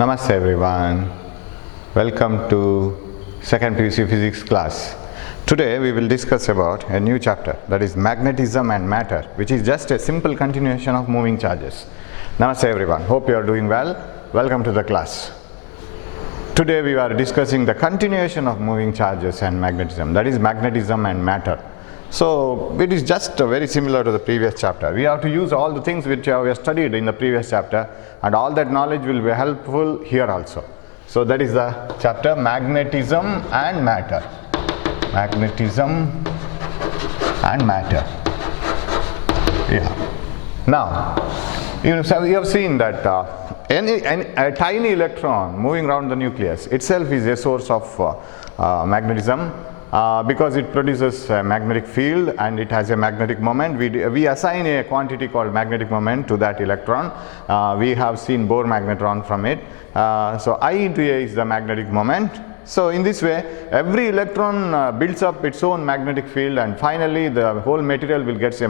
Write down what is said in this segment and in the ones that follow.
Namaste everyone. Welcome to second PUC physics class. Today we will discuss about a new chapter, that is magnetism and matter, which is just a simple continuation of moving charges. Namaste everyone. Hope you are doing well. Welcome to the class. Today we are discussing the continuation of moving charges and magnetism, that is magnetism and matter. So it is just very similar to the previous chapter. We have to use all the things which we have studied in the previous chapter, and all that knowledge will be helpful here also. So that is the chapter magnetism and matter. Magnetism and matter. Yeah. Now, you have seen that a tiny electron moving around the nucleus itself is a source of magnetism. Because it produces a magnetic field and it has a magnetic moment, we assign a quantity called magnetic moment to that electron. We have seen Bohr magnetron from it. So I into A is the magnetic moment. So in this way, every electron builds up its own magnetic field, and finally the whole material will get a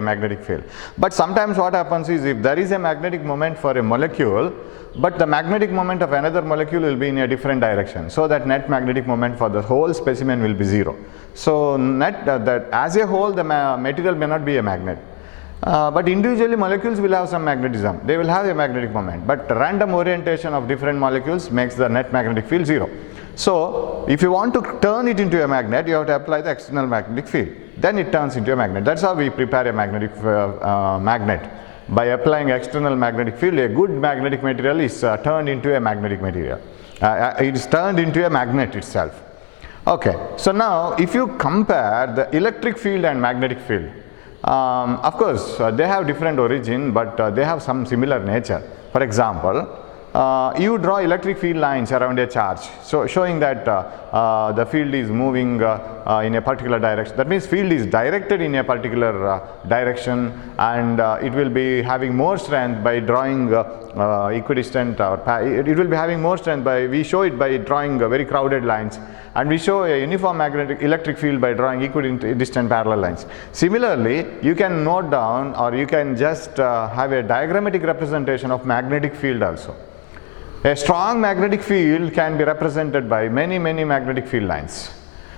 magnetic field. But sometimes what happens is, if there is a magnetic moment for a molecule, but the magnetic moment of another molecule will be in a different direction, so that net magnetic moment for the whole specimen will be zero. So that as a whole the material may not be a magnet. But individually molecules will have some magnetism, they will have a magnetic moment, but random orientation of different molecules makes the net magnetic field zero. So if you want to turn it into a magnet, you have to apply the external magnetic field, then it turns into a magnet. That's how we prepare a magnetic magnet. By applying external magnetic field, a good magnetic material is turned into a magnetic material. It is turned into a magnet itself. Okay, so now if you compare the electric field and magnetic field, of course they have different origin, but they have some similar nature. For example, you draw electric field lines around a charge, so showing that the field is moving in a particular direction. That means field is directed in a particular direction, and it will be having more strength by drawing equidistant, it will be having more strength by, we show it by drawing very crowded lines, and we show a uniform magnetic electric field by drawing equidistant parallel lines. Similarly, you can note down, or you can just have a diagrammatic representation of magnetic field also. A strong magnetic field can be represented by many magnetic field lines.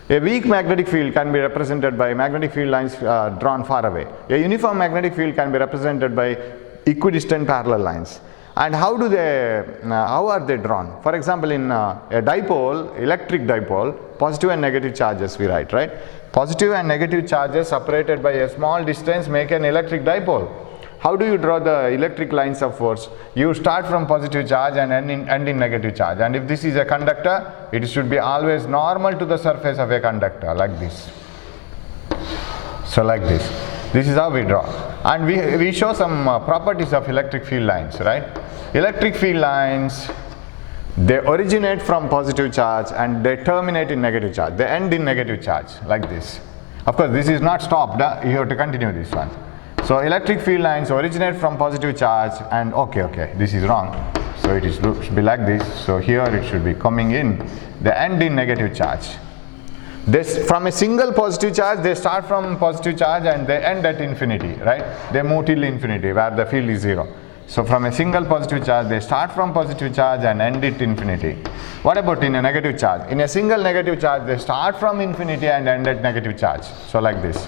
A weak magnetic field can be represented by magnetic field lines drawn far away. A uniform magnetic field can be represented by equidistant parallel lines. And how are they drawn? For example, in a dipole, electric dipole, positive and negative charges we write, right? Positive and negative charges separated by a small distance make an electric dipole. How do you draw the electric lines of force? You start from positive charge and end in negative charge. And if this is a conductor, it should be always normal to the surface of a conductor, like this. So like this. This is how we draw. And we show some properties of electric field lines, right? Electric field lines, they originate from positive charge and they terminate in negative charge. They end in negative charge, like this. Of course, this is not stopped. You have to continue this one. So electric field lines originate from positive charge, and okay, this is wrong. So it should be like this. So here it should be coming in. They end in negative charge. From a single positive charge, they start from positive charge and they end at infinity, right? They move till infinity where the field is zero. So from a single positive charge, they start from positive charge and end at infinity. What about in a negative charge? In a single negative charge, they start from infinity and end at negative charge. So like this.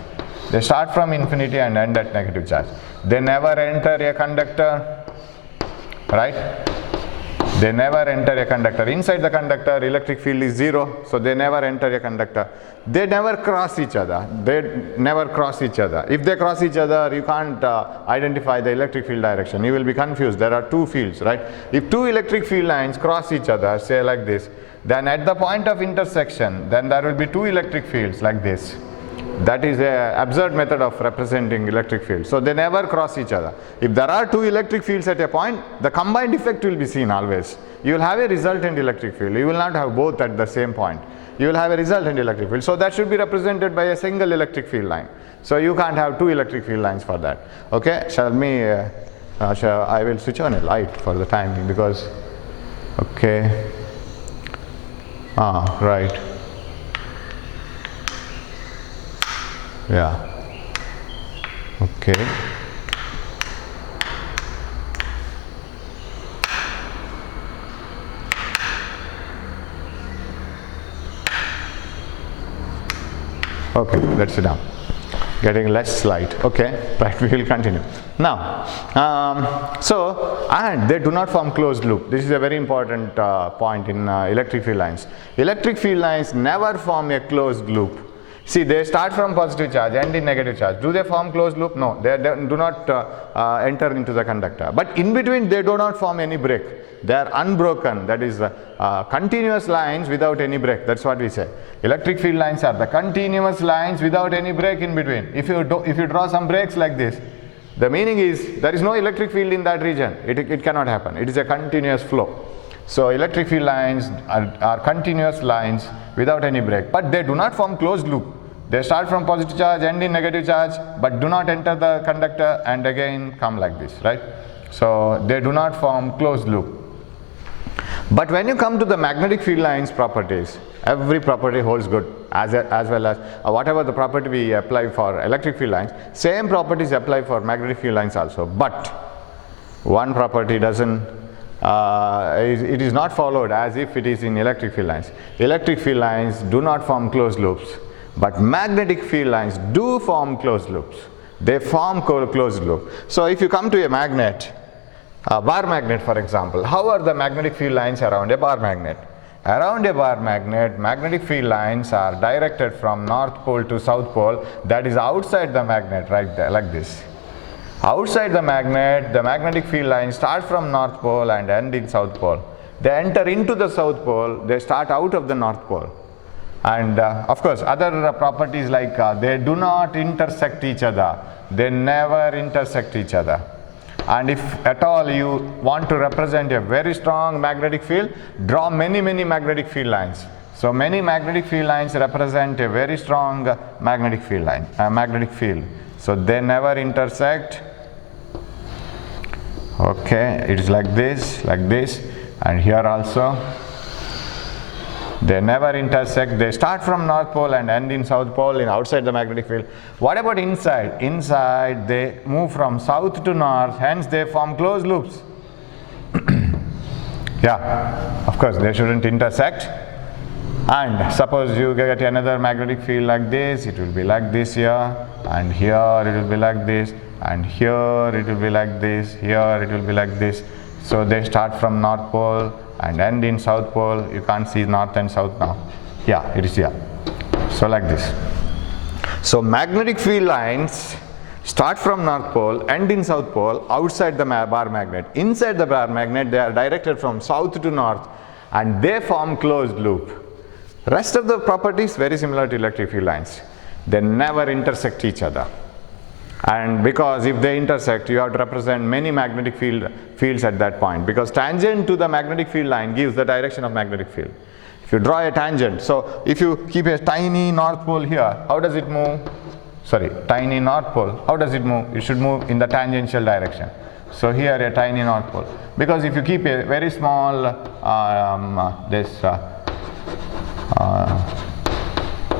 They start from infinity and end at negative charge. They never enter a conductor, right? They never enter a conductor. Inside the conductor, electric field is zero, so they never enter a conductor. They never cross each other. If they cross each other, you can't identify the electric field direction. You will be confused. There are two fields, right? If two electric field lines cross each other, say like this, then at the point of intersection, then there will be two electric fields like this. That is an absurd method of representing electric fields. So they never cross each other. If there are two electric fields at a point, the combined effect will be seen always. You will have a resultant electric field. You will not have both at the same point. You will have a resultant electric field. So that should be represented by a single electric field line. So you can't have two electric field lines for that. Okay, I will switch on a light for the timing because, okay, right. Yeah. Okay. Okay, let's sit down. Getting less light. Okay, right, we will continue. Now, and they do not form closed loop. This is a very important point in electric field lines. Electric field lines never form a closed loop. See, they start from positive charge, end in negative charge. Do they form closed loop? No, they do not enter into the conductor. But in between, they do not form any break. They are unbroken, that is continuous lines without any break. That's what we say. Electric field lines are the continuous lines without any break in between. If you draw some breaks like this, the meaning is there is no electric field in that region. It cannot happen. It is a continuous flow. So electric field lines are continuous lines without any break, but they do not form closed loop. They start from positive charge, end in negative charge, but do not enter the conductor and again come like this, right? So they do not form closed loop. But when you come to the magnetic field lines properties, every property holds good as well as whatever the property we apply for electric field lines, same properties apply for magnetic field lines also. But one property doesn't, it is not followed as if it is in electric field lines. Electric field lines do not form closed loops, but magnetic field lines do form closed loops. They form closed loop. So if you come to a magnet, a bar magnet for example, how are the magnetic field lines around a bar magnet? Around a bar magnet, magnetic field lines are directed from north pole to south pole, that is outside the magnet, right there, like this. Outside the magnetic field lines start from north pole and end in south pole. They enter into the south pole, they start out of the north pole. And of course, other properties like they do not intersect each other. They never intersect each other. And if at all you want to represent a very strong magnetic field, draw many magnetic field lines. So many magnetic field lines represent a very strong magnetic field line, magnetic field. So they never intersect. Okay, it is like this, and here also. They never intersect. They start from north pole and end in south pole in outside the magnetic field. What about inside? Inside they move from south to north, hence they form closed loops. Yeah, of course they shouldn't intersect. And suppose you get another magnetic field like this, it will be like this here, and here it will be like this, and here it will be like this, here it will be like this. So they start from north pole and end in south pole. You can't see north and south now. Yeah, it is here. So like this. So magnetic field lines start from north pole, end in south pole, outside the bar magnet. Inside the bar magnet, they are directed from south to north, and they form closed loop. Rest of the properties very similar to electric field lines. They never intersect each other. And because if they intersect, you have to represent many magnetic fields at that point, because tangent to the magnetic field line gives the direction of magnetic field. If you draw a tangent, so if you keep a tiny north pole here, how does it move? Tiny north pole, how does it move? It should move in the tangential direction. So here a tiny north pole, because if you keep a very small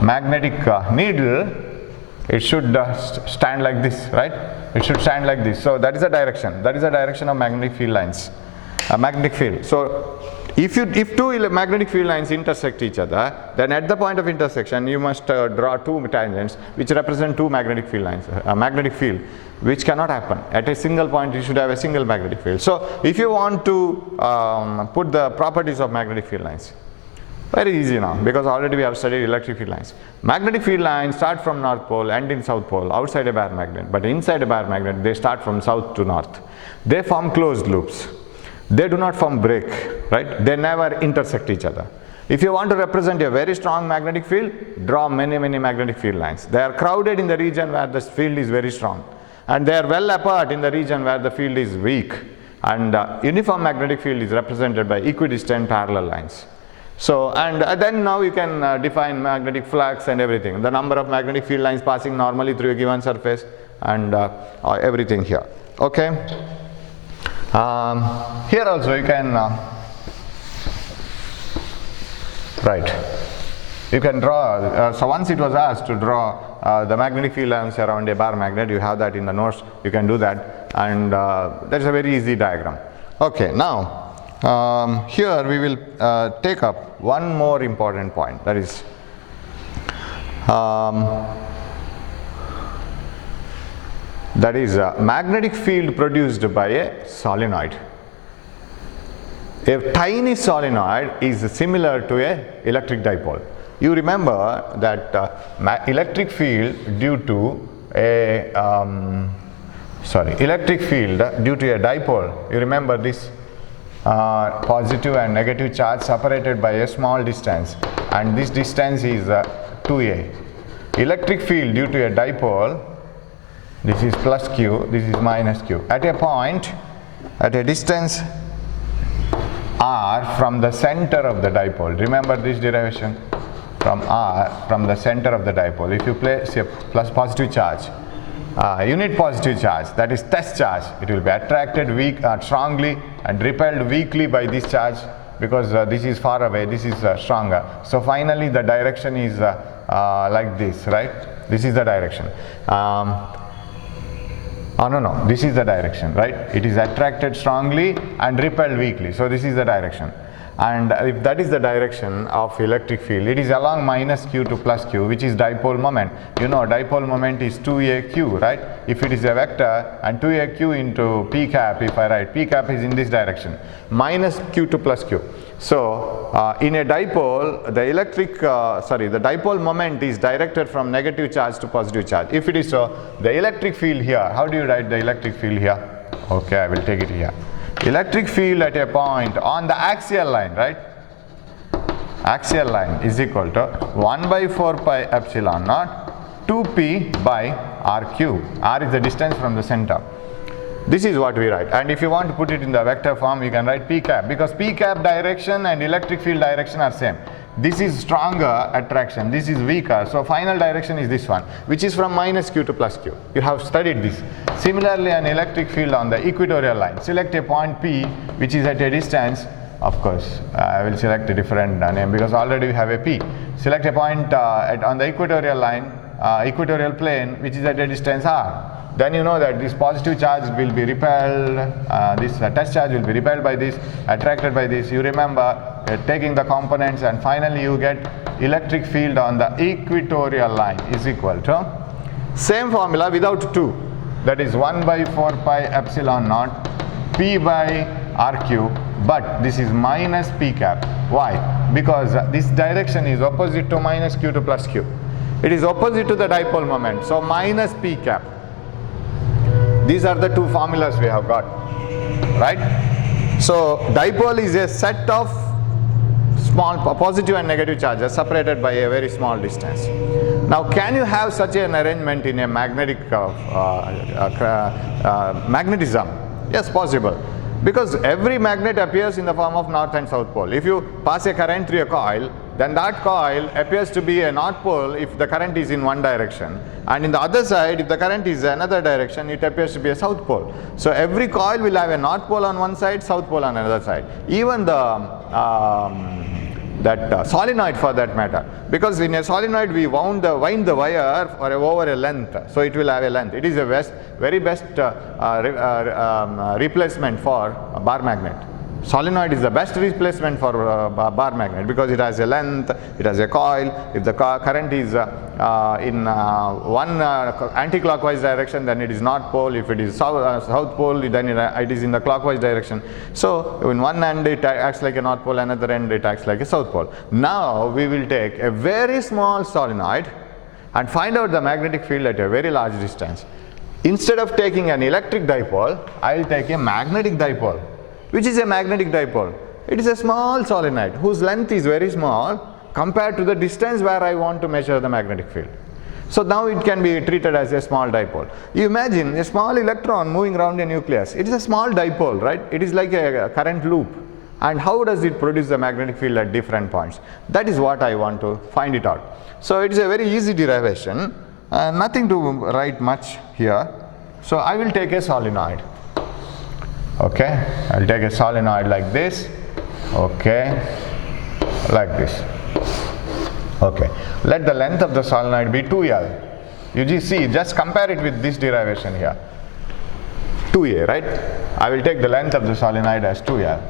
magnetic needle, it should stand like this, right? It should stand like this. So that is the direction. That is the direction of magnetic field lines, magnetic field. So if two magnetic field lines intersect each other, then at the point of intersection you must draw two tangents which represent two magnetic field lines, a magnetic field, which cannot happen. At a single point you should have a single magnetic field. So if you want to put the properties of magnetic field lines, very easy now, because already we have studied electric field lines. Magnetic field lines start from north pole, end in south pole, outside a bar magnet. But inside a bar magnet, they start from south to north. They form closed loops. They do not form break, right? They never intersect each other. If you want to represent a very strong magnetic field, draw many magnetic field lines. They are crowded in the region where the field is very strong, and they are well apart in the region where the field is weak. And uniform magnetic field is represented by equidistant parallel lines. So, and then now you can define magnetic flux and everything, the number of magnetic field lines passing normally through a given surface, and everything here. Okay. Here also you can you can draw. So once it was asked to draw the magnetic field lines around a bar magnet, you have that in the notes. You can do that, and that's a very easy diagram. Okay. Now. Here we will take up one more important point, that is that is a magnetic field produced by a solenoid. A tiny solenoid is similar to a electric dipole. You remember that electric field due to a dipole, you remember this positive and negative charge separated by a small distance, and this distance is 2a. Electric field due to a dipole, this is plus q, this is minus q. At a point, at a distance r from the center of the dipole, remember this derivation, from r, from the center of the dipole, if you place a plus positive charge, unit positive charge, that is test charge, it will be attracted strongly and repelled weakly by this charge, because this is far away, this is stronger. So finally the direction is like this, right? This is the direction. This is the direction, right? It is attracted strongly and repelled weakly. So this is the direction. And if that is the direction of electric field, it is along minus q to plus q, which is dipole moment. You know, dipole moment is 2aq, right? If it is a vector, and 2aq into p cap, if I write, p cap is in this direction, minus q to plus q. So in a dipole, the dipole moment is directed from negative charge to positive charge. If it is so, the electric field here, how do you write the electric field here? Okay, I will take it here. Electric field at a point on the axial line, right? Axial line is equal to 1 by 4 pi epsilon naught 2p by r cube. R is the distance from the center. This is what we write. And if you want to put it in the vector form, you can write p cap, because p cap direction and electric field direction are same. This is stronger attraction, this is weaker, so final direction is this one, which is from minus q to plus q. You have studied this. Similarly, an electric field on the equatorial line, select a point P which is at a distance, of course I will select a different name because already we have a P. Select a point on the equatorial line, equatorial plane, which is at a distance r. Then you know that this positive charge will be repelled, this test charge will be repelled by this, attracted by this. You remember taking the components, and finally you get electric field on the equatorial line is equal to, same formula without 2, that is 1 by 4 pi epsilon naught p by r cube, but this is minus p cap. Why? Because this direction is opposite to minus q to plus q. It is opposite to the dipole moment, so minus p cap. These are the two formulas we have got, right? So dipole is a set of small positive and negative charges separated by a very small distance. Now, can you have such an arrangement in a magnetic magnetism? Yes, possible. Because every magnet appears in the form of north and south pole. If you pass a current through a coil, then that coil appears to be a north pole if the current is in one direction, and in the other side, if the current is another direction, it appears to be a south pole. So every coil will have a north pole on one side, south pole on another side. Even the solenoid for that matter, because in a solenoid we wind the wire over a length, so it will have a length. It is a very best replacement for a bar magnet. Solenoid is the best replacement for bar magnet because it has a length, it has a coil. If the current is in one anti-clockwise direction, then it is north pole. If it is south pole, then it is in the clockwise direction. So in one end it acts like a north pole, another end it acts like a south pole. Now we will take a very small solenoid and find out the magnetic field at a very large distance. Instead of taking an electric dipole, I will take a magnetic dipole. Which is a magnetic dipole? It is a small solenoid whose length is very small compared to the distance where I want to measure the magnetic field. So now it can be treated as a small dipole. You imagine a small electron moving around a nucleus. It is a small dipole, right? It is like a current loop. And how does it produce the magnetic field at different points? That is what I want to find it out. So it is a very easy derivation. Nothing to write much here. So I will take a solenoid. Okay, I'll take a solenoid like this, okay, like this. Okay, let the length of the solenoid be 2L. You see, just compare it with this derivation here. 2A, right? I will take the length of the solenoid as 2L.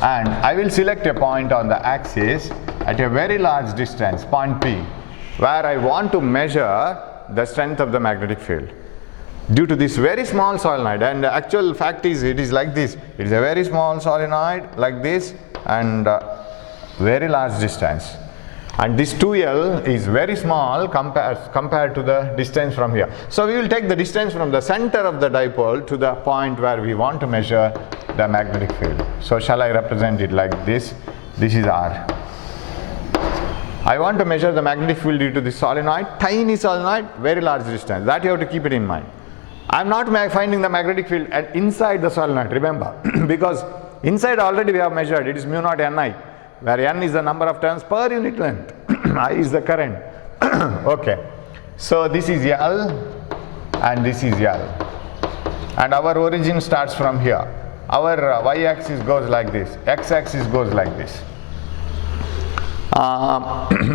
And I will select a point on the axis at a very large distance, point P. where I want to measure the strength of the magnetic field due to this very small solenoid. And the actual fact is, it is like this. It is a very small solenoid like this, and very large distance. And this 2L is very small compared to the distance from here. So we will take the distance from the center of the dipole to the point where we want to measure the magnetic field. So shall I represent it like this? This is R. I want to measure the magnetic field due to this solenoid, tiny solenoid, very large distance. That you have to keep it in mind. I am not finding the magnetic field inside the solenoid, remember, because inside already we have measured, it is mu naught Ni, where N is the number of turns per unit length, I is the current. Okay, so this is L and this is L, and our origin starts from here. Our y-axis goes like this, x-axis goes like this.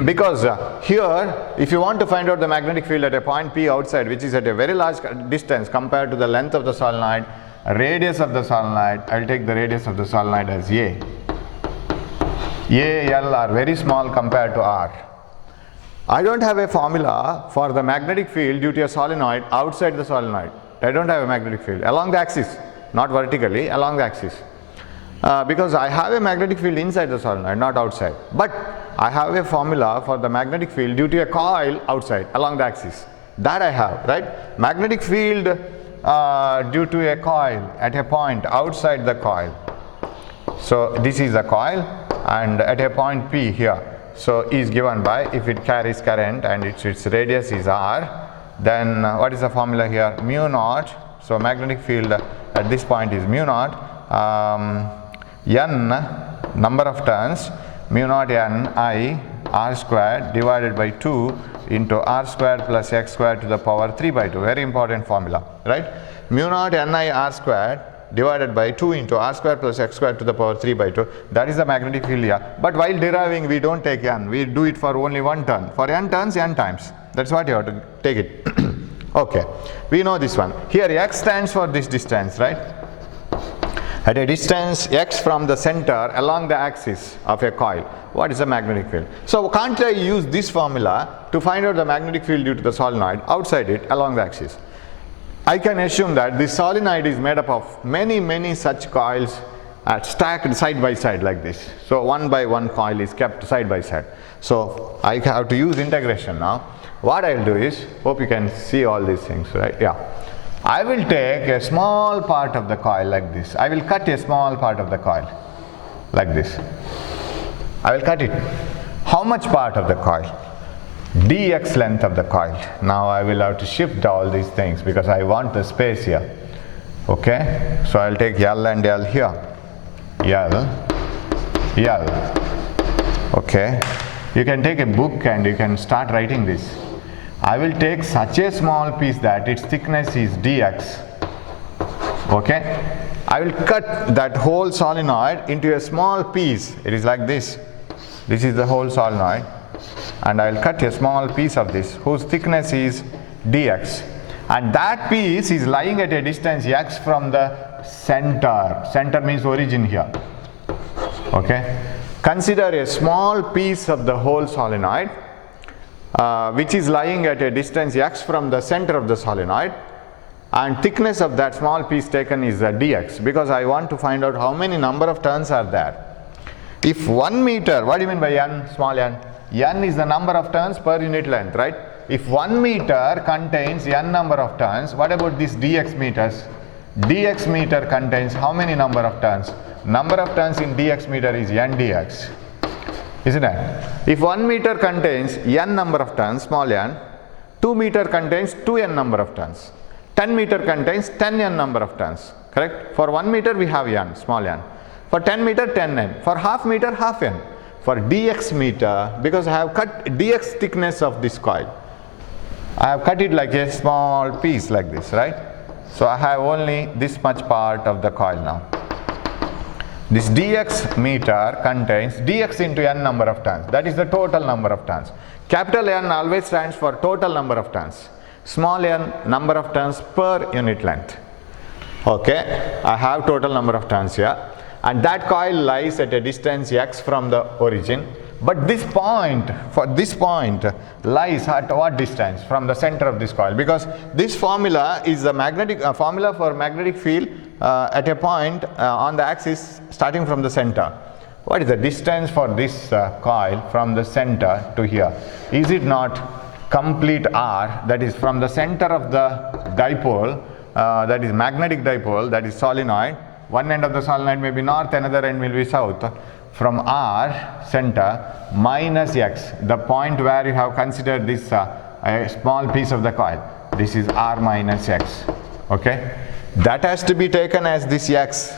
Because here, if you want to find out the magnetic field at a point P outside, which is at a very large distance compared to the length of the solenoid, radius of the solenoid, I will take the radius of the solenoid as A. A, L are very small compared to R. I don't have a formula for the magnetic field due to a solenoid outside the solenoid. I don't have a magnetic field along the axis, not vertically, along the axis. Because I have a magnetic field inside the solenoid, not outside. But I have a formula for the magnetic field due to a coil outside, along the axis. That I have, right? Magnetic field due to a coil at a point outside the coil. So this is a coil, and at a point P here. So E is given by, if it carries current and its radius is R, then what is the formula here? Mu naught. So magnetic field at this point is mu naught. N, number of turns, mu naught N I R squared divided by 2 into R squared plus X squared to the power 3 by 2. Very important formula, right? Mu naught N I R squared divided by 2 into R squared plus X squared to the power 3 by 2. That is the magnetic field here. But while deriving, we don't take N. We do it for only one turn. For N turns, N times. That's what you have to take it. Okay, we know this one. Here X stands for this distance, right? At a distance x from the center along the axis of a coil, what is the magnetic field? So can't I use this formula to find out the magnetic field due to the solenoid outside it along the axis? I can assume that this solenoid is made up of many such coils stacked side by side like this. So one by one coil is kept side by side. So I have to use integration now. What I will do is, hope you can see all these things, right? Yeah. I will take a small part of the coil like this. I will cut a small part of the coil like this. I will cut it. How much part of the coil? Dx length of the coil. Now I will have to shift all these things because I want the space here. Okay, so I will take L and L here. L. Okay, you can take a book and you can start writing this. I will take such a small piece that its thickness is dx. Okay, I will cut that whole solenoid into a small piece. It is like this. This is the whole solenoid, and I will cut a small piece of this whose thickness is dx, and that piece is lying at a distance x from the center. Center means origin here. Okay, consider a small piece of the whole solenoid which is lying at a distance x from the center of the solenoid, and thickness of that small piece taken is dx, because I want to find out how many number of turns are there. If 1 meter, what do you mean by n, small n? N is the number of turns per unit length, right? If 1 meter contains n number of turns, what about this dx meters? Dx meter contains how many number of turns? Number of turns in dx meter is n dx. Isn't it? If 1 meter contains n number of turns, small n, 2 meter contains 2n number of turns, 10 meter contains 10n number of turns, correct? For 1 meter we have n, small n. For 10 meter, 10n. For half meter, half n. For dx meter, because I have cut dx thickness of this coil, I have cut it like a small piece like this, right? So I have only this much part of the coil now. This dx meter contains dx into n number of turns. That is the total number of turns. Capital N always stands for total number of turns. Small n, number of turns per unit length. Okay, I have total number of turns here. And that coil lies at a distance x from the origin. But this point, for this point, lies at what distance from the center of this coil? Because this formula is the magnetic formula for magnetic field at a point on the axis starting from the center. What is the distance for this coil from the center to here? Is it not complete R, that is from the center of the dipole, that is magnetic dipole, that is solenoid. One end of the solenoid may be north, another end will be south. From R center minus X, the point where you have considered this a small piece of the coil. This is R minus X. Okay, that has to be taken as this X,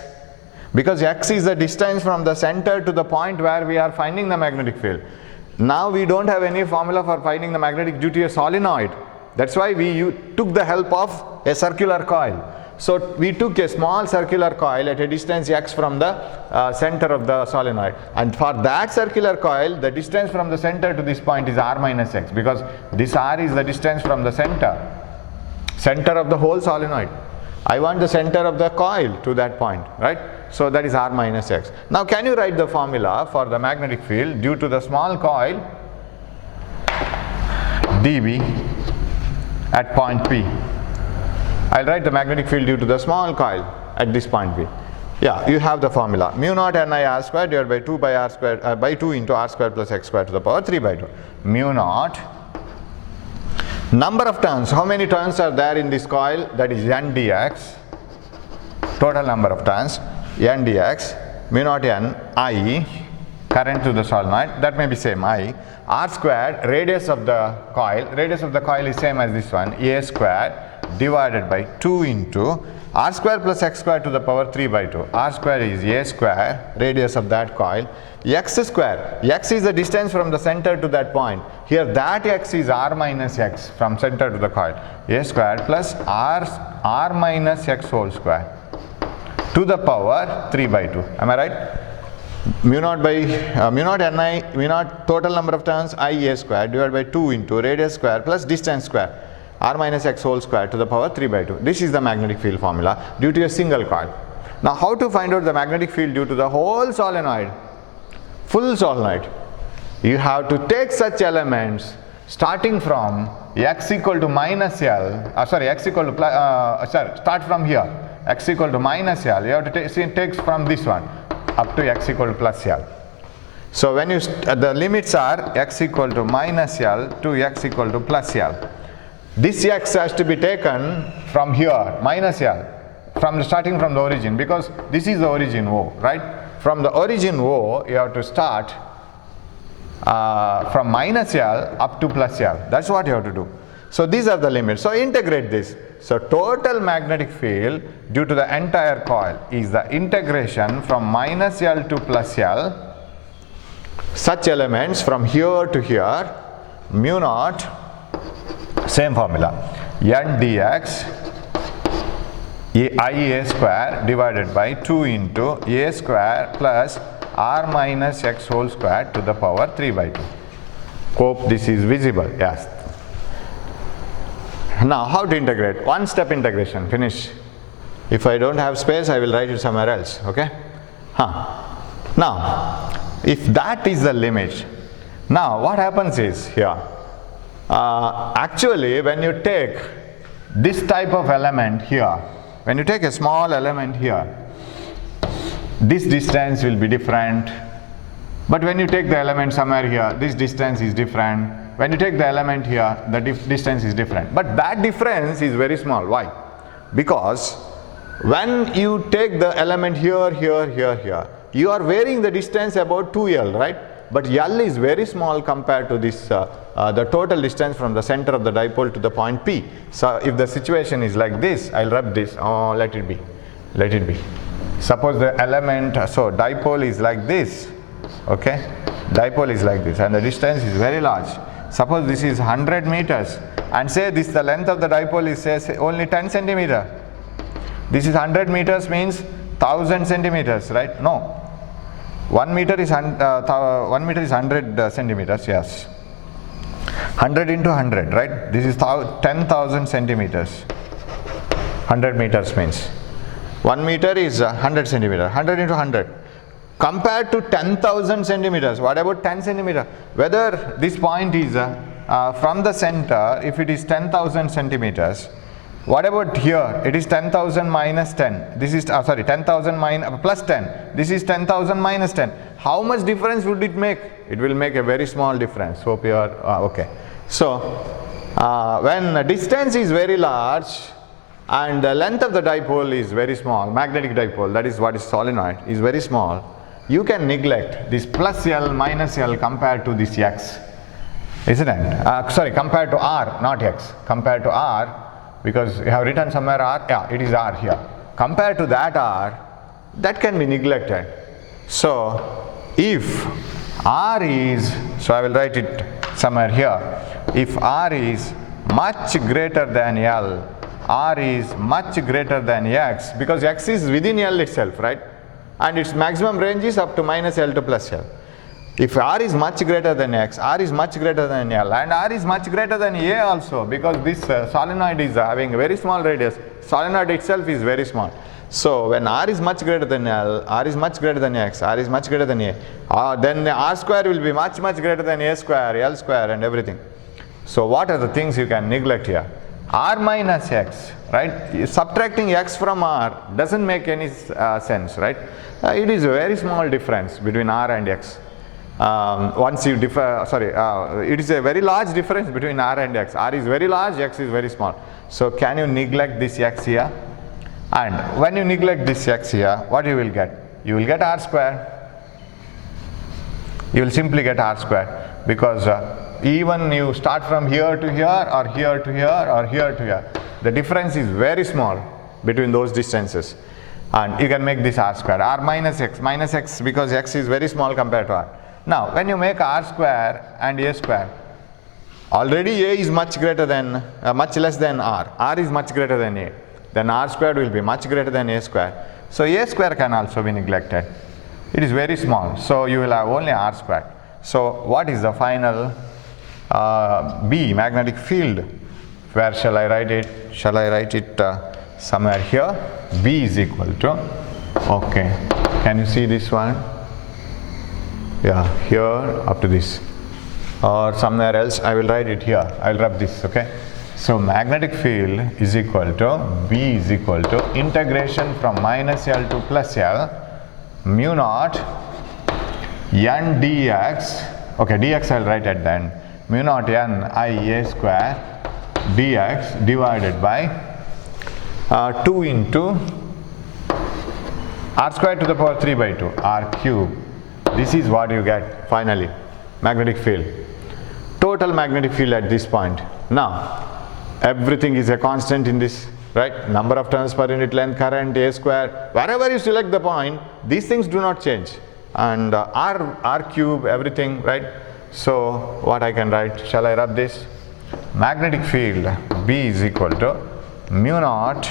because X is the distance from the center to the point where we are finding the magnetic field. Now we don't have any formula for finding the magnetic due to a solenoid. That's why we took the help of a circular coil. So we took a small circular coil at a distance X from the center of the solenoid, and for that circular coil the distance from the center to this point is R minus X, because this R is the distance from the center of the whole solenoid. I want the center of the coil to that point, right? So that is R minus X. Now can you write the formula for the magnetic field due to the small coil dV at point P? I'll write the magnetic field due to the small coil at this point P. Yeah, you have the formula. Mu naught Ni R square divided by 2 by R square by 2 into R square plus X square to the power 3 by 2. Mu naught. Number of turns. How many turns are there in this coil? That is N dx. Total number of turns. N dx. Mu naught N I. Current to the solenoid. That may be same I. R squared. Radius of the coil. Radius of the coil is same as this one. A squared divided by 2 into R square plus X square to the power 3 by 2. R square is A square, radius of that coil. X square. X is the distance from the center to that point. Here that X is R minus X from center to the coil. A square plus R minus X whole square to the power 3 by 2. Am I right? Mu naught by mu naught Ni, mu naught total number of turns I A square divided by 2 into radius square plus distance square. R minus X whole square to the power 3 by 2. This is the magnetic field formula due to a single coil. Now how to find out the magnetic field due to the whole solenoid? Full solenoid. You have to take such elements starting from X equal to minus L, X equal to start from here, X equal to minus L, you have to take from this one up to X equal to plus L. So when you, the limits are X equal to minus L to X equal to plus L. This X has to be taken from here, minus L, starting from the origin, because this is the origin O, right? From the origin O, you have to start from minus L up to plus L. That's what you have to do. So these are the limits. So integrate this. So total magnetic field due to the entire coil is the integration from minus L to plus L, such elements from here to here, mu naught, same formula, N dx IA square divided by 2 into A square plus R minus X whole square to the power 3 by 2. Hope this is visible. Yes. Now how to integrate? One step integration, finish. If I don't have space, I will write it somewhere else. Okay? Now, if that is the limit, now what happens is here, actually when you take this type of element here, when you take a small element here, this distance will be different. But when you take the element somewhere here, this distance is different. When you take the element here, the distance is different. But that difference is very small. Why? Because when you take the element here, you are varying the distance about 2L, right? But L is very small compared to this, the total distance from the center of the dipole to the point P. So if the situation is like this, I'll rub this, let it be. Suppose the element, so dipole is like this, okay? Dipole is like this and the distance is very large. Suppose this is 100 meters and say this, the length of the dipole is say only 10 centimeter. This is 100 meters means 1000 centimeters, right? No. 1 meter is 100 centimeters, yes. 100 into 100, right? This is 10,000 centimeters. 100 meters means 1 meter is 100 centimeter. 100 into 100. compared to 10,000 centimeters. What about 10 centimeter? Whether this point is from the center, if it is 10,000 centimeters, what about here? It is 10,000 minus 10. This is 10,000 plus 10. This is 10,000 minus 10. How much difference would it make? It will make a very small difference. Hope you are okay. So when the distance is very large and the length of the dipole is very small, magnetic dipole, that is what is solenoid, is very small, you can neglect this plus L minus L compared to this X, isn't it? Compared to R, not X, compared to R, because you have written somewhere R, yeah, it is R here. Compared to that R, that can be neglected. So if R is, so I will write it somewhere here, if R is much greater than L, R is much greater than X, because X is within L itself, right? And its maximum range is up to minus L to plus L. If R is much greater than X, R is much greater than L, and R is much greater than A also, because this solenoid is having a very small radius. Solenoid itself is very small. So when R is much greater than L, R is much greater than X, R is much greater than A, then R square will be much greater than A square, L square and everything. So what are the things you can neglect here? R minus X, right? Subtracting X from R doesn't make any sense, right? It is a very small difference between R and X. Once you it is a very large difference between R and X. R is very large, X is very small. So can you neglect this X here? And when you neglect this X here, what you will get? You will get R square. You will simply get R square, because even you start from here to here, or here to here, or here to here, the difference is very small between those distances, and you can make this R square. R minus X, because X is very small compared to R. Now when you make R square and A square, already A is much less than R. R is much greater than A. Then R squared will be much greater than A square. So A square can also be neglected. It is very small, so you will have only R squared. So what is the final B, magnetic field? Where shall I write it? Shall I write it somewhere here? B is equal to, okay, can you see this one? Yeah, here up to this, or somewhere else. I will write it here. I will rub this, okay? So magnetic field is equal to, B is equal to integration from minus L to plus L, mu naught n dx, okay, dx I will write at the end, mu naught n I A square dx divided by 2 into R square to the power 3 by 2, R cube. This is what you get finally, magnetic field. Total magnetic field at this point. Now, everything is a constant in this, right? Number of turns per unit length, current, A square, wherever you select the point, these things do not change. And R cube, everything, right? So what I can write, shall I rub this? Magnetic field B is equal to mu naught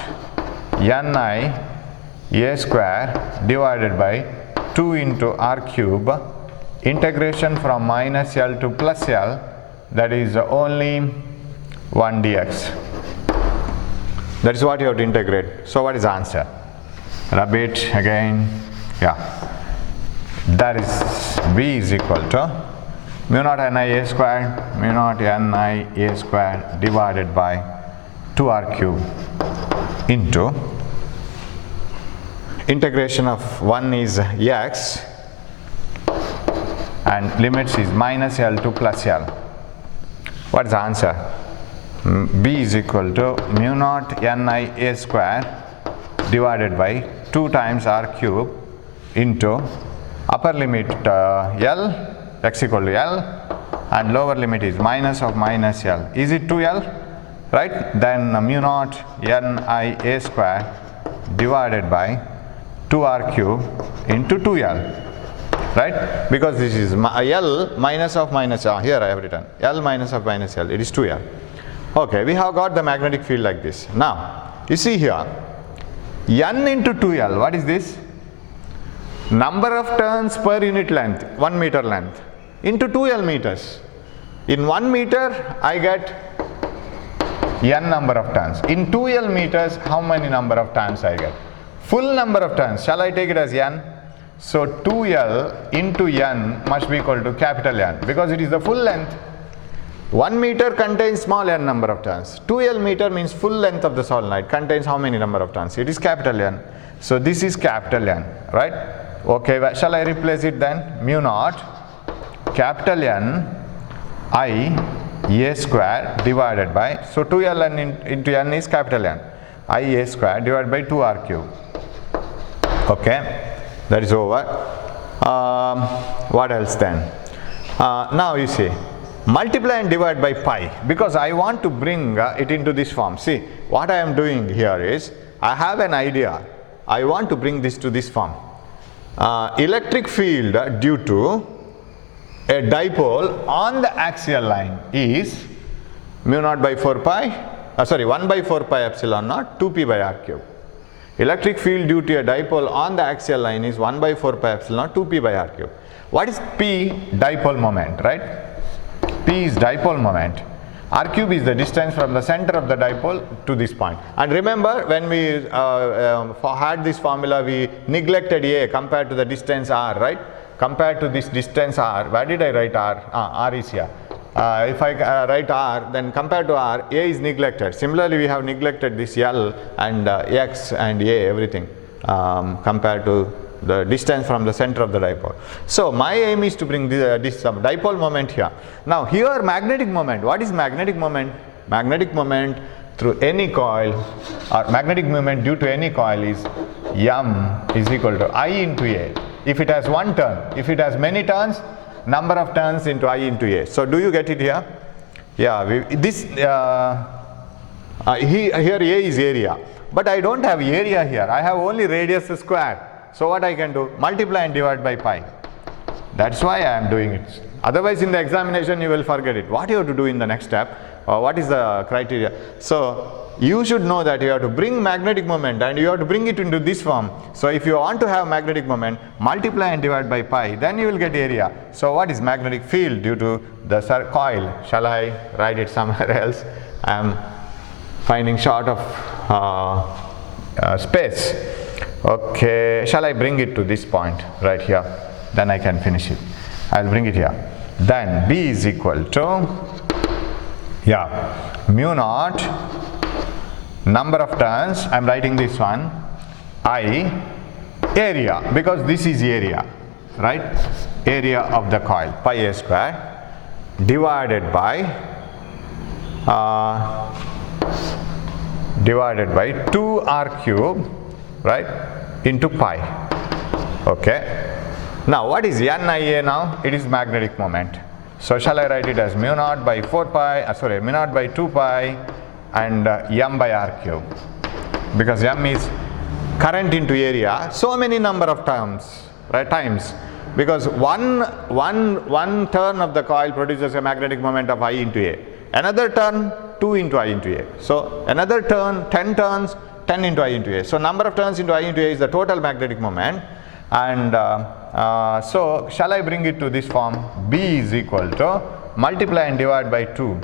Ni A square divided by 2 into R cube, integration from minus L to plus L, that is only 1 dx. That is what you have to integrate. So what is the answer? Rub it again. Yeah. That is B is equal to mu naught Ni A square, mu naught Ni A square divided by 2R cube into integration of 1 is X and limits is minus L to plus L. What is the answer? B is equal to mu naught Ni A square divided by 2 times R cube into upper limit L, X equal to L, and lower limit is minus of minus L. Is it 2L? Right? Then mu naught Ni A square divided by 2R cube into 2L. Right? Because this is L minus of minus, here I have written L minus of minus L, it is 2L. Okay, we have got the magnetic field like this. Now, you see here, N into 2L, what is this? Number of turns per unit length, 1 meter length, into 2L meters. In 1 meter, I get N number of turns. In 2L meters, how many number of turns I get? Full number of turns. Shall I take it as N? So 2L into N must be equal to capital N, because it is the full length. 1 meter contains small n number of turns. 2L meter means full length of the solenoid, contains how many number of turns? It is capital N. So this is capital N, right? Okay, shall I replace it then? Mu naught capital N I A square divided by, so 2L n into N is capital N, I A square divided by 2R cube. Okay, that is over. What else then? Now you see, multiply and divide by pi, because I want to bring it into this form. See, what I am doing here is, I have an idea. I want to bring this to this form. Electric field due to a dipole on the axial line is mu naught by 4 pi, 1 by 4 pi epsilon naught 2p by r cube. Electric field due to a dipole on the axial line is 1 by 4 pi epsilon naught 2p by r cube. What is P? Dipole moment, right? P is dipole moment. R cube is the distance from the center of the dipole to this point. And remember, when we had this formula, we neglected A compared to the distance R, right? Compared to this distance R, where did I write R? R is here. If I write R, then compared to R, A is neglected. Similarly, we have neglected this L and X and A, everything, compared to the distance from the center of the dipole. So my aim is to bring this dipole moment here. Now here, magnetic moment. What is magnetic moment? Magnetic moment through any coil, or magnetic moment due to any coil, is M is equal to I into A. If it has one turn, if it has many turns, number of turns into I into A. So do you get it here? Yeah, here A is area, but I don't have area here. I have only radius square. So what I can do? Multiply and divide by pi. That's why I am doing it. Otherwise in the examination you will forget it. What you have to do in the next step, or what is the criteria? So you should know that you have to bring magnetic moment and you have to bring it into this form. So if you want to have magnetic moment, multiply and divide by pi, then you will get area. So what is magnetic field due to the coil? Shall I write it somewhere else? I am finding short of space. Okay, shall I bring it to this point right here? Then I can finish it. I will bring it here. Then B is equal to, mu naught number of turns, I am writing this one, I area, because this is area, right? Area of the coil, pi A square, divided by 2r cube, right, into pi. Okay. Now what is NIA now? It is magnetic moment. So shall I write it as mu naught by 4 pi, mu naught by 2 pi and M by r cube, because M is current into area, so many number of terms, right, times, because one turn of the coil produces a magnetic moment of I into A, another turn 2 into I into A, so another turn 10 turns 10 into I into A. So number of turns into I into A is the total magnetic moment. And so shall I bring it to this form? B is equal to multiply and divide by 2.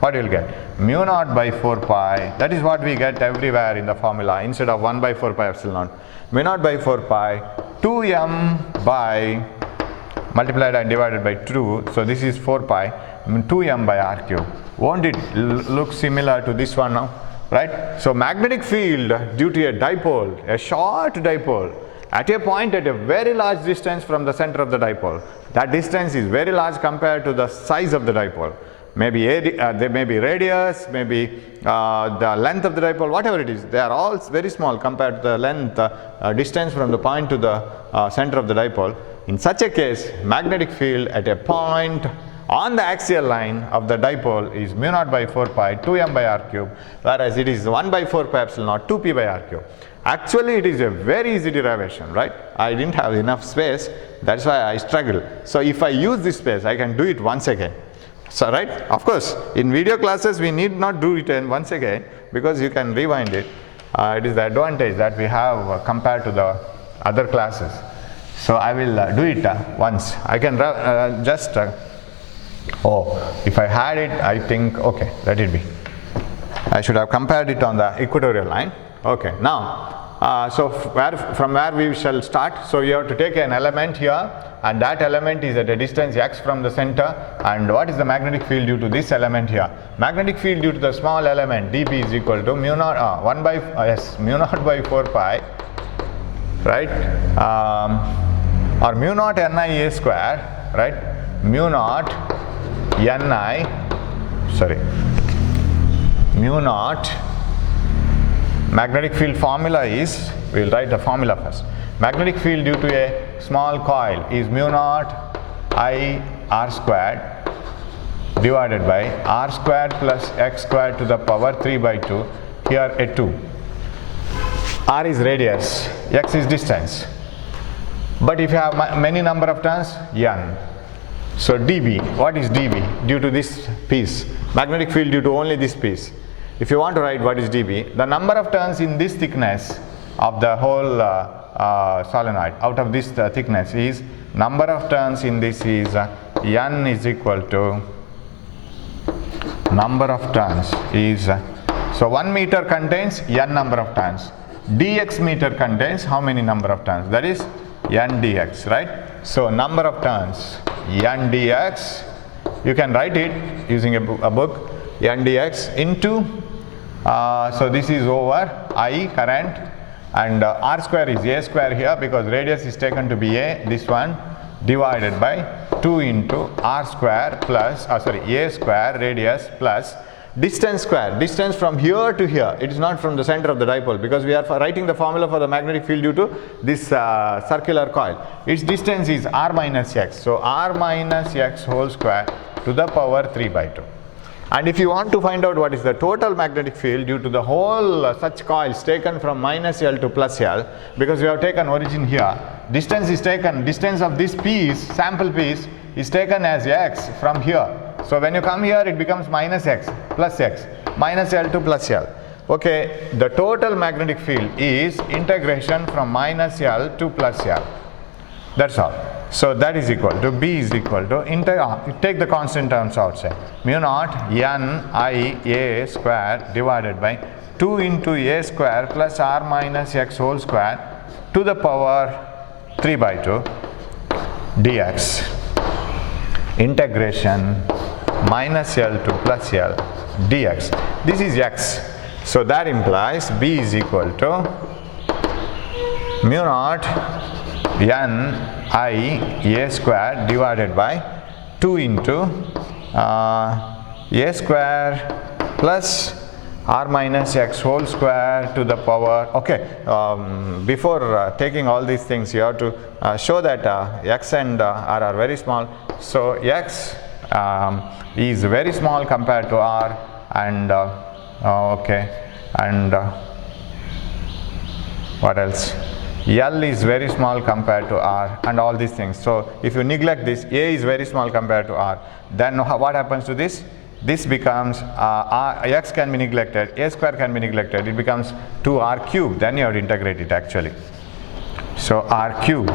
What you will get? Mu naught by 4 pi. That is what we get everywhere in the formula, instead of 1 by 4 pi epsilon naught. Mu naught by 4 pi 2m by multiplied and divided by 2. So this is 4 pi 2m by r cube. Won't it look similar to this one now? Right? So magnetic field due to a dipole, a short dipole, at a point at a very large distance from the center of the dipole. That distance is very large compared to the size of the dipole. Maybe there may be radius, maybe the length of the dipole, whatever it is. They are all very small compared to the length, distance from the point to the center of the dipole. In such a case, magnetic field at a point on the axial line of the dipole is mu naught by 4 pi 2m by r cube, whereas it is 1 by 4 pi epsilon naught 2p by r cube. Actually it is a very easy derivation, right? I didn't have enough space, that's why I struggled. So if I use this space, I can do it once again. So right, of course in video classes we need not do it once again, because you can rewind it. It is the advantage that we have compared to the other classes. So I will do it once. I can just if I had it, I think, okay, let it be. I should have compared it on the equatorial line. Okay, now from where we shall start? So you have to take an element here, and that element is at a distance x from the center. And what is the magnetic field due to this element here? Magnetic field due to the small element dp is equal to mu naught mu naught by 4 pi, right? Or mu naught ni a square, right? Mu naught magnetic field formula is, we will write the formula first. Magnetic field due to a small coil is mu naught I r squared divided by r squared plus x squared to the power 3 by 2, here a 2. R is radius, x is distance. But if you have many number of turns, n. So dB, what is dB? Due to this piece, magnetic field due to only this piece. If you want to write what is dB, the number of turns in this thickness of the whole solenoid, out of this thickness, is number of turns in this is n is equal to number of turns is, so 1 meter contains n number of turns. Dx meter contains how many number of turns? That is n dx, right? So number of turns n dx, you can write it using a book, n dx into, so this is over I current, and r square is a square here because radius is taken to be a, this one, divided by 2 into r square plus, a square radius plus distance square, distance from here to here. It is not from the center of the dipole, because we are writing the formula for the magnetic field due to this circular coil. Its distance is r minus x, so r minus x whole square to the power 3 by 2. And if you want to find out what is the total magnetic field due to the whole such coils taken from minus L to plus L, because we have taken origin here, distance is taken, distance of this piece, sample piece, is taken as x from here. So when you come here, it becomes minus x, minus L to plus L. Okay, the total magnetic field is integration from minus L to plus L. That's all. So that is equal to, B is equal to, take the constant terms outside, mu naught n I a square divided by 2 into a square plus r minus x whole square to the power 3 by 2 dx, integration minus L to plus L dx. This is x. So that implies B is equal to mu naught n I a square divided by 2 into a square plus r minus x whole square to the power. Okay, before taking all these things, you have to show that x and r are very small. So x is very small compared to r, and okay, and what else? L is very small compared to r, and all these things. So if you neglect this, a is very small compared to r, then what happens to this? This becomes x can be neglected, a square can be neglected, it becomes 2r cube. Then you have to integrate it actually. So r cube,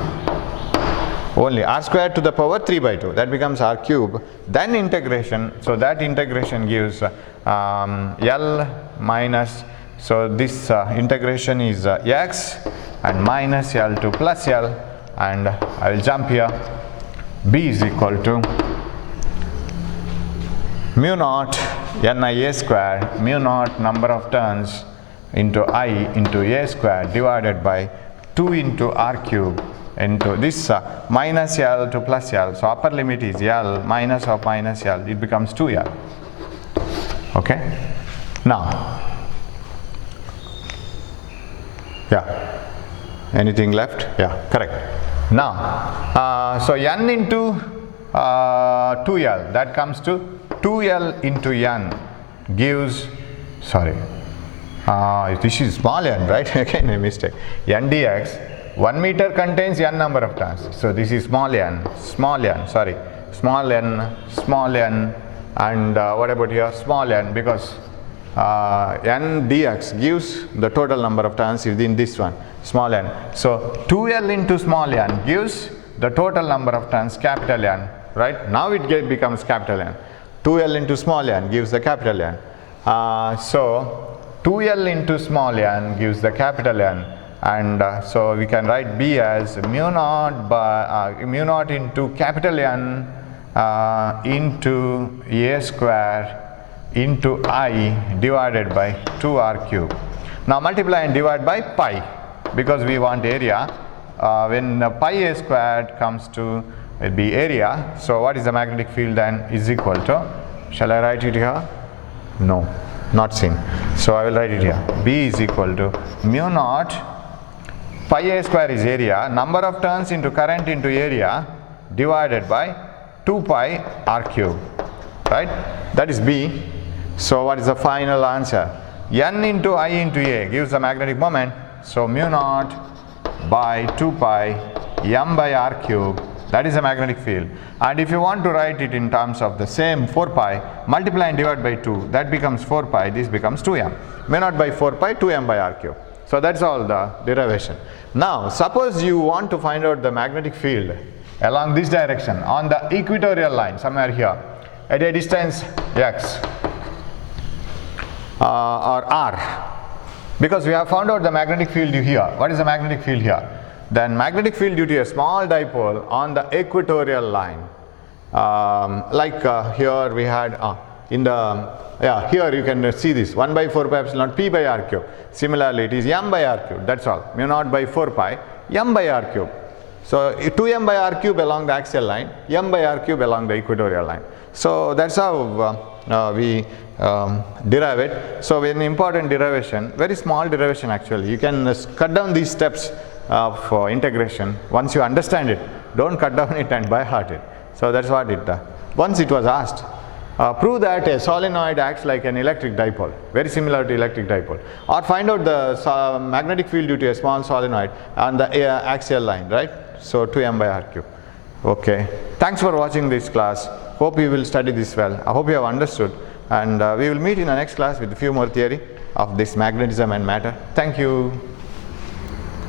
only r square to the power 3 by 2, that becomes r cube. Then integration, so that integration gives L minus, so this integration is x and minus L to plus L, and I will jump here. B is equal to mu naught ni a square, mu naught number of turns into I into a square divided by 2 into r cube into this minus L to plus L. So upper limit is L, minus of minus L, it becomes 2L. Okay. Now, yeah. Anything left? Yeah, correct. Now, so n into 2L, that comes to 2L into n gives, sorry, this is small n, right? Again a mistake. N dx, 1 meter contains n number of turns. So this is small n, sorry, small n, and what about here? Small n, because n dx gives the total number of turns within this one, small n. So 2L into small n gives the total number of turns, capital N, right? Now it becomes capital N. 2L into small n gives the capital N. So 2L into small n gives the capital N. and so we can write B as mu naught into capital N into A square into I divided by 2r cube. Now multiply and divide by pi because we want area. When pi a squared comes to be area, so what is the magnetic field then is equal to, shall I write it here? No, not seen. So I will write it here. B is equal to mu naught, pi a square is area, number of turns into current into area divided by 2 pi r cube, right? That is B. So what is the final answer? N into I into A gives the magnetic moment. So mu naught by 2 pi m by r cube, that is a magnetic field. And if you want to write it in terms of the same 4 pi, multiply and divide by 2, that becomes 4 pi, this becomes 2m. Mu naught by 4 pi, 2m by r cube. So that's all the derivation. Now suppose you want to find out the magnetic field along this direction on the equatorial line somewhere here at a distance x or r. Because we have found out the magnetic field here. What is the magnetic field here? Then magnetic field due to a small dipole on the equatorial line. Here we had here you can see this 1 by 4 pi epsilon p by r cube. Similarly it is m by r cube, that's all. Mu naught by 4 pi m by r cube. So 2m by r cube along the axial line, m by r cube along the equatorial line. So that's how we derive it. So an important derivation, very small derivation actually. You can cut down these steps of integration. Once you understand it, don't cut down it and by heart it. So that's what it once it was asked, prove that a solenoid acts like an electric dipole, very similar to electric dipole, or find out the magnetic field due to a small solenoid on the axial line, right? So 2m by r cube. Okay, thanks for watching this class. Hope you will study this well. I hope you have understood, and we will meet in the next class with a few more theory of this magnetism and matter. Thank you.